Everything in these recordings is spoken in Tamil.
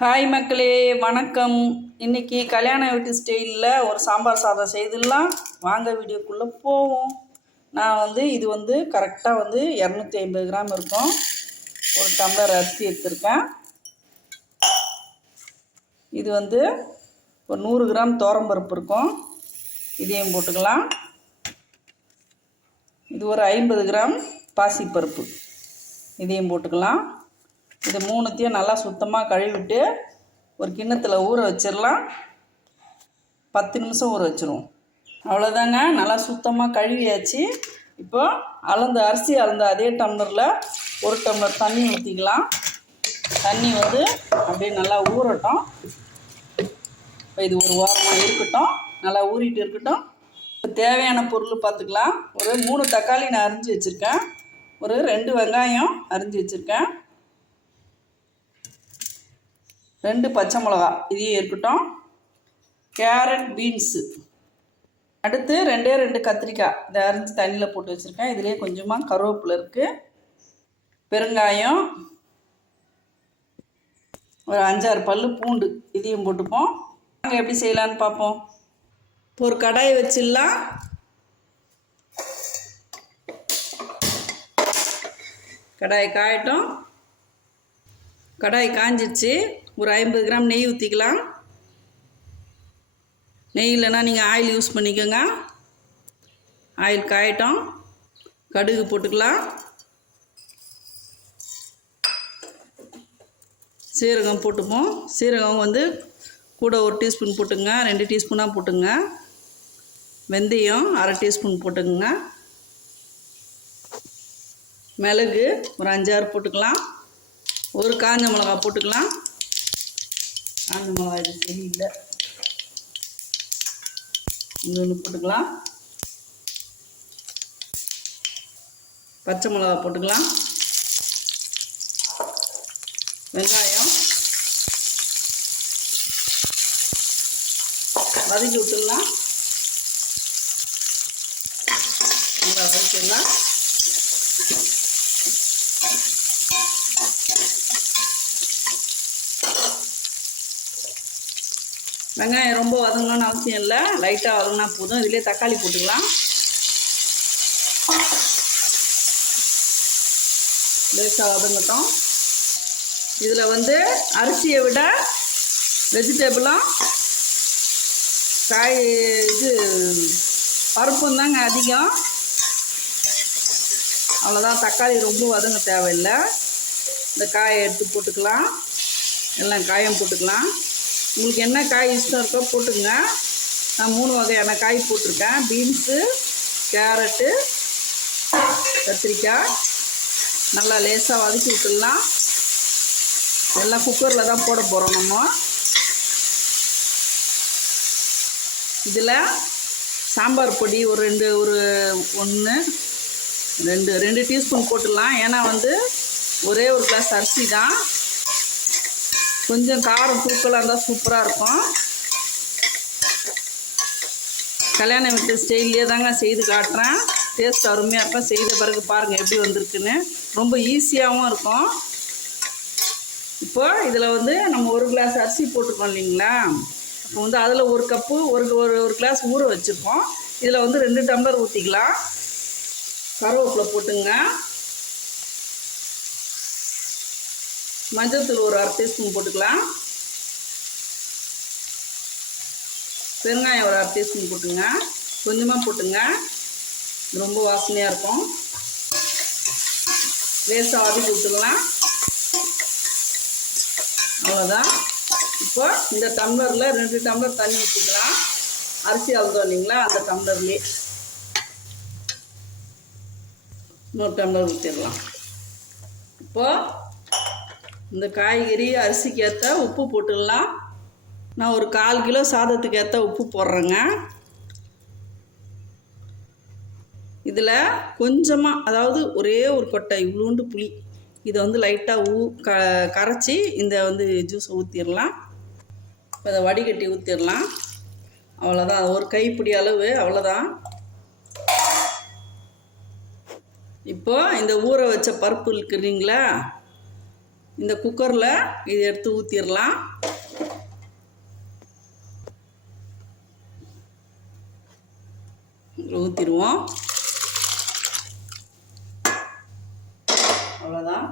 ஹாய் மக்களே. வணக்கம். இன்னைக்கு கல்யாண வீட்டு ஸ்டைலில் ஒரு சாம்பார் சாதம் செய்துடலாம். வாங்க வீடியோக்குள்ளே போவோம். நான் வந்து இது வந்து கரெக்டாக வந்து இரநூத்தி ஐம்பது கிராம் இருக்கும். ஒரு டம்ளர் அரிசி எடுத்திருக்கேன். இது வந்து ஒரு நூறு கிராம் பருப்பு இருக்கும். இதையும் போட்டுக்கலாம். இது ஒரு ஐம்பது கிராம் பாசிப்பருப்பு. இதையும் போட்டுக்கலாம். இது மூணுத்தையும் நல்லா சுத்தமாக கழுவிட்டு ஒரு கிண்ணத்தில் ஊற வச்சிடலாம் பத்து நிமிஷம் ஊற வச்சிருவோம். அவ்வளோதாங்க நல்லா சுத்தமாக கழுவியாச்சு. இப்போ அளந்த அரிசி அளந்த அதே டம்ளரில் ஒரு டம்ளர் தண்ணி ஊற்றிக்கலாம் தண்ணி வந்து அப்படியே நல்லா ஊறட்டும். இப்போ இது ஒரு வாரமாக இருக்கட்டும். நல்லா ஊறிட்டு இருக்கட்டும். இப்போ தேவையான பொருள் பார்த்துக்கலாம் ஒரு மூணு தக்காளி நான் அரிஞ்சு வச்சுருக்கேன். ஒரு ரெண்டு வெங்காயம் அரிஞ்சு வச்சுருக்கேன். ரெண்டு பச்சை மிளகா இதையும் இருக்கட்டும் கேரட் பீன்ஸு அடுத்து ரெண்டே ரெண்டு கத்திரிக்காய் இதை அரிஞ்சு தண்ணியில் போட்டு வச்சுருக்கேன். இதுலேயே கொஞ்சமாக கருவேப்பில் இருக்குது பெருங்காயம் ஒரு அஞ்சாறு பல் பூண்டு இதையும் போட்டுப்போம். நாங்கள் எப்படி செய்யலான்னு பார்ப்போம். இப்போ ஒரு கடாயை வச்சிடலாம். கடாயை காயட்டும். கடாய் காஞ்சிருச்சு. ஒரு ஐம்பது கிராம் நெய் ஊற்றிக்கலாம் நெய் இல்லைன்னா நீங்கள் ஆயில் யூஸ் பண்ணிக்கோங்க. ஆயில் காயட்டும். கடுகு போட்டுக்கலாம். சீரகம் போட்டுப்போம். சீரகம் வந்து கூட ஒரு டீஸ்பூன் போட்டுங்க. ரெண்டு டீஸ்பூனாக போட்டுங்க. வெந்தயம் அரை டீஸ்பூன் போட்டுங்க மிளகு ஒரு அஞ்சாறு போட்டுக்கலாம். ஒரு காஞ்ச மிளகா போட்டுக்கலாம். காஞ்ச மிளகா இது சரியில்லை. இன்னொன்று போட்டுக்கலாம். பச்சை மிளகா போட்டுக்கலாம். வெங்காயம். வதக்கி விட்டுடலாம். நல்லா வதக்கிடலாம். வெங்காயம் ரொம்ப வதங்கணும்னு அவசியம் இல்லை. லைட்டாக வதங்கினா போதும். இதுலேயே தக்காளி போட்டுக்கலாம். லேசாக வதங்கட்டும். இதில் வந்து அரிசியை விட வெஜிடபிளும் காய் இது பருப்பும் தாங்க அதிகம். அவ்வளோதான் தக்காளி ரொம்ப வதங்க தேவையில்லை. இந்த காயை எடுத்து போட்டுக்கலாம். எல்லாம் காயம் போட்டுக்கலாம். உங்களுக்கு என்ன காய் இஷ்டம் இருக்கோ போட்டுங்க நான் மூணு வகையான காய் போட்டிருக்கேன். பீன்ஸு கேரட்டு கத்திரிக்காய். நல்லா லேசாக வதக்கி விட்டுடலாம். எல்லாம் குக்கரில் தான் போட போகிறோம் நம்ம. இதில் சாம்பார் பொடி ஒரு ரெண்டு ஒரு ஒன்று ரெண்டு ரெண்டு டீஸ்பூன் போட்டுடலாம். ஏன்னா வந்து ஒரே ஒரு கிளாஸ் அரிசி தான். கொஞ்சம் காரம் தூக்கலாக இருந்தால் சூப்பராக இருக்கும். கல்யாண வீட்டு ஸ்டைல்லே தாங்க செய்து காட்டுறேன். டேஸ்ட் அருமையாக இருக்கும். செய்த பிறகு பாருங்கள் எப்படி வந்திருக்குன்னு. ரொம்ப ஈஸியாகவும் இருக்கும். இப்போ இதில் வந்து நம்ம ஒரு கிளாஸ் அரிசி போட்டுக்கோம் இல்லைங்களா? அப்போ வந்து அதில் ஒரு கப்பு ஒரு ஒரு ஒரு கிளாஸ் ஊற வச்சுருப்போம் இதில் வந்து ரெண்டு டம்ளர் ஊற்றிக்கலாம் கருவேப்பிலை போட்டுங்க. மஞ்சள்தூள் ஒரு அரை டீஸ்பூன் போட்டுக்கலாம். பெருங்காயம் ஒரு அரை டீஸ்பூன் போட்டுங்க. கொஞ்சமாக போட்டுங்க. ரொம்ப வாசனையாக இருக்கும். லேசாக வதக்கி கொடுத்துக்கலாம் அவ்வளோதான் இப்போ இந்த டம்ளரில் ரெண்டு டம்ளர் தண்ணி ஊற்றிக்கலாம் அரிசி அழுதோம் இல்லைங்களா? அந்த டம்ளர்லேயே இன்னொரு டம்ளர் ஊற்றிடலாம் இப்போது இந்த காய்கறி அரிசிக்கு ஏற்ற உப்பு போட்டுடலாம். நான் ஒரு கால் கிலோ சாதத்துக்கு ஏற்ற உப்பு போடுறேங்க. இதில் கொஞ்சமாக அதாவது ஒரே ஒரு கொட்டை இவ்வளோண்டு புளி இதை வந்து லைட்டாக ஊ க கரைச்சி இந்த வந்து ஜூஸை ஊற்றிடலாம் இப்போ இதை வடிகட்டி ஊற்றிடலாம் அவ்வளோதான் ஒரு கைப்பிடி அளவு அவ்வளோதான் இப்போ இந்த ஊற வச்ச பருப்பு இருக்குறீங்களா? இந்த குக்கரில் இதை எடுத்து ஊற்றிடலாம் ஊற்றிடுவோம் அவ்வளோதான்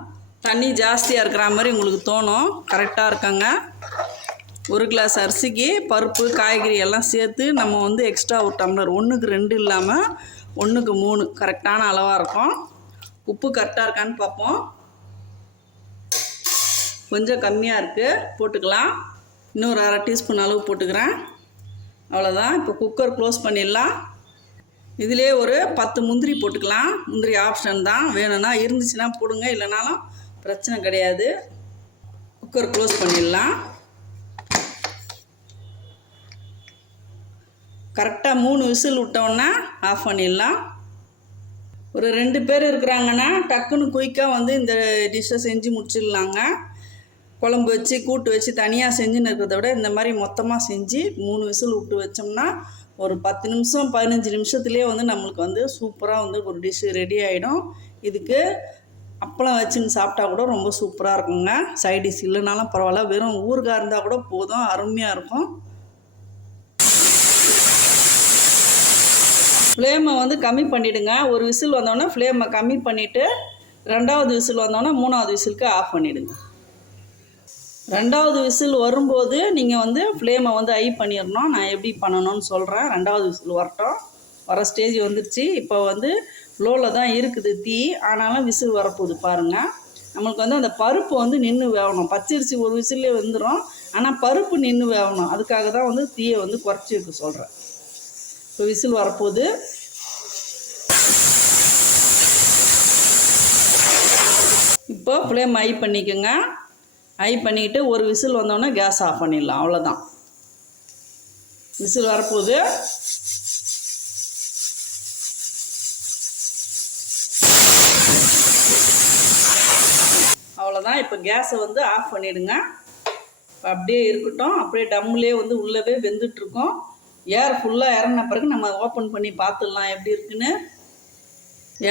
தண்ணி ஜாஸ்தியாக இருக்கிற மாதிரி உங்களுக்கு தோணும். கரெக்டாக இருக்காங்க. ஒரு கிளாஸ் அரிசிக்கு பருப்பு காய்கறி எல்லாம் சேர்த்து நம்ம வந்து எக்ஸ்ட்ரா ஒரு டம்ளர் ஒன்றுக்கு ரெண்டு இல்லாமல் ஒன்றுக்கு மூணு. கரெக்டான அளவாக இருக்கும். உப்பு கரெக்டாக இருக்கான்னு பார்ப்போம். கொஞ்சம் கம்மியாக இருக்குது போட்டுக்கலாம். இன்னொரு அரை டீஸ்பூன் அளவு போட்டுக்கிறேன். அவ்வளோதான் இப்போ குக்கர் க்ளோஸ் பண்ணிடலாம். இதிலே ஒரு பத்து முந்திரி போட்டுக்கலாம். முந்திரி ஆப்ஷன் தான். வேணும்னா இருந்துச்சுன்னா போடுங்க. இல்லைனாலும் பிரச்சனை கிடையாது. குக்கர் க்ளோஸ் பண்ணிடலாம். கரெக்டாக மூணு விசில் விட்டோன்னா ஆஃப் பண்ணிடலாம். ஒரு ரெண்டு பேர் இருக்கிறாங்கன்னா டக்குன்னு குயிக்காக வந்து இந்த டிஷ்ஷை செஞ்சு முடிச்சிடலாங்க. குழம்பு வச்சு கூட்டு வச்சு தனியாக செஞ்சுன்னு இருக்கிறத விட இந்த மாதிரி மொத்தமாக செஞ்சு மூணு விசில் விட்டு வச்சோம்னா ஒரு பத்து நிமிஷம் பதினஞ்சு நிமிஷத்துலேயே வந்து நம்மளுக்கு வந்து சூப்பராக வந்து ஒரு டிஷ்ஷு ரெடி ஆகிடும் இதுக்கு அப்பளம் வச்சுன்னு சாப்பிட்டா கூட ரொம்ப சூப்பராக இருக்குங்க. சைட் டிஷ் இல்லைனாலும் பரவாயில்ல. வெறும் ஊறுகாய் இருந்தால் கூட போதும். அருமையாக இருக்கும். ஃப்ளேமை வந்து கம்மி பண்ணிவிடுங்க ஒரு விசில் வந்தோடனே ஃப்ளேமை கம்மி பண்ணிவிட்டு ரெண்டாவது விசில் வந்தோடனே மூணாவது விசிலுக்கு ஆஃப் பண்ணிவிடுங்க ரெண்டாவது விசில் வரும்போது நீங்கள் வந்து ஃப்ளேமை வந்து ஐ பண்ணிடணும் நான் எப்படி பண்ணணும்னு சொல்கிறேன் ரெண்டாவது விசில் வரட்டும். வர ஸ்டேஜ் வந்துருச்சு. இப்போ வந்து லோவில் தான் இருக்குது தீ. ஆனாலும் விசில் வரப்போகுது பாருங்கள் நம்மளுக்கு வந்து அந்த பருப்பு வந்து நின்று வேகணும் பச்சரிசி ஒரு விசிலே வந்துடும் ஆனால் பருப்பு நின்று வேகணும் அதுக்காக தான் வந்து தீயை வந்து குறைச்சி வைக்க சொல்கிறேன் இப்போ விசில் வரப்போகுது. இப்போ ஃப்ளேம் ஐ பண்ணிக்கோங்க. ஐ பண்ணிக்கிட்டு ஒரு விசில் வந்தோடனே கேஸ் ஆஃப் பண்ணிடலாம். அவ்வளோதான் விசில் வரப்போகுது. அவ்வளோதான் இப்போ கேஸை வந்து ஆஃப் பண்ணிவிடுங்க இப்போ அப்படியே இருக்கட்டும். அப்படியே டம்முலேயே வந்து உள்ளவே வெந்துட்டுருக்கோம். ஏர் ஃபுல்லாக இறங்கின பிறகு நம்ம ஓப்பன் பண்ணி பார்த்துடலாம் எப்படி இருக்குன்னு.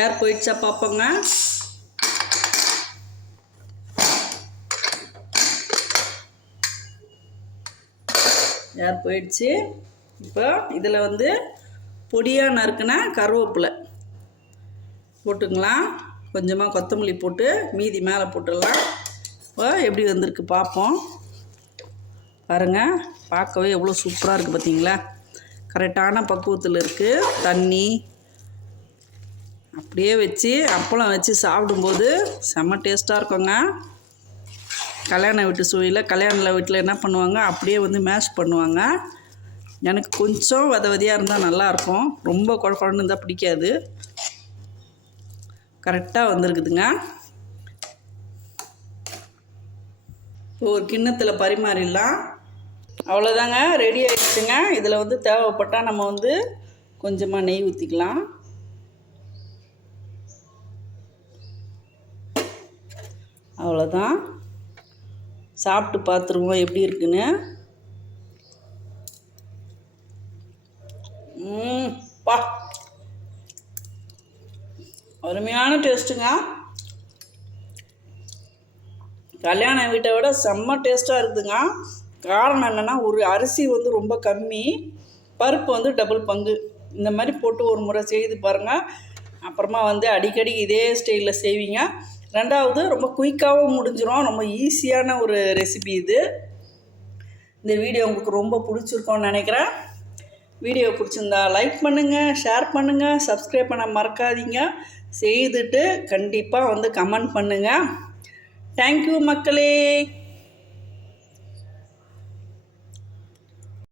ஏர் போயிடுச்சா பார்ப்போங்க ஏர் போயிடுச்சு. இப்போ இதில் வந்து பொடியாக நறுக்குனா கருவேப்பிலை போட்டுக்கலாம். கொஞ்சமாக கொத்தமல்லி போட்டு மீதி மேலே போட்டுடலாம். இப்போ எப்படி வந்திருக்கு பார்ப்போம். பாருங்கள் பார்க்கவே எவ்வளோ சூப்பராக இருக்குது பார்த்தீங்களா? கரெக்டான பக்குவத்தில் இருக்குது தண்ணி அப்படியே வச்சு அப்பளம் வச்சு சாப்பிடும்போது செம்ம டேஸ்ட்டாக இருக்குங்க. கல்யாண வீட்டு சுவையில் கல்யாண வீட்டில் என்ன பண்ணுவாங்க? அப்படியே வந்து மேஷ் பண்ணுவாங்க. எனக்கு கொஞ்சம் வத வதியாக இருந்தால் நல்லாயிருக்கும் ரொம்ப குழப்பம்னு இருந்தால் பிடிக்காது. கரெக்டாக வந்திருக்குதுங்க. இப்போ ஒரு கிண்ணத்தில் பரிமாறிடலாம். அவ்வளோதாங்க ரெடி ஆகிடுச்சுங்க இதில் வந்து தேவைப்பட்டால் நம்ம வந்து கொஞ்சமாக நெய் ஊற்றிக்கலாம் அவ்வளோதான் சாப்பிட்டு பார்த்துருவோம் எப்படி இருக்குன்னு. பா. அருமையான டேஸ்ட்டுங்க. கல்யாண வீட்டை விட செம்ம டேஸ்ட்டாக இருக்குதுங்க. காரணம் என்னென்னா ஒரு அரிசி வந்து ரொம்ப கம்மி பருப்பு வந்து டபுள் பங்கு. இந்த மாதிரி போட்டு ஒரு முறை செய்து பாருங்கள் அப்புறமா வந்து அடிக்கடி இதே ஸ்டைலில் செய்வீங்க. ரெண்டாவது ரொம்ப குயிக்காகவும் முடிஞ்சிடும் ரொம்ப ஈஸியான ஒரு ரெசிபி இது. இந்த வீடியோ உங்களுக்கு ரொம்ப பிடிச்சிருக்கோன்னு நினைக்கிறேன். வீடியோ பிடிச்சிருந்தா லைக் பண்ணுங்கள் ஷேர் பண்ணுங்கள் சப்ஸ்கிரைப் பண்ண மறக்காதீங்க. செய்துட்டு கண்டிப்பாக வந்து கமெண்ட் பண்ணுங்கள் தேங்க்யூ மக்களே.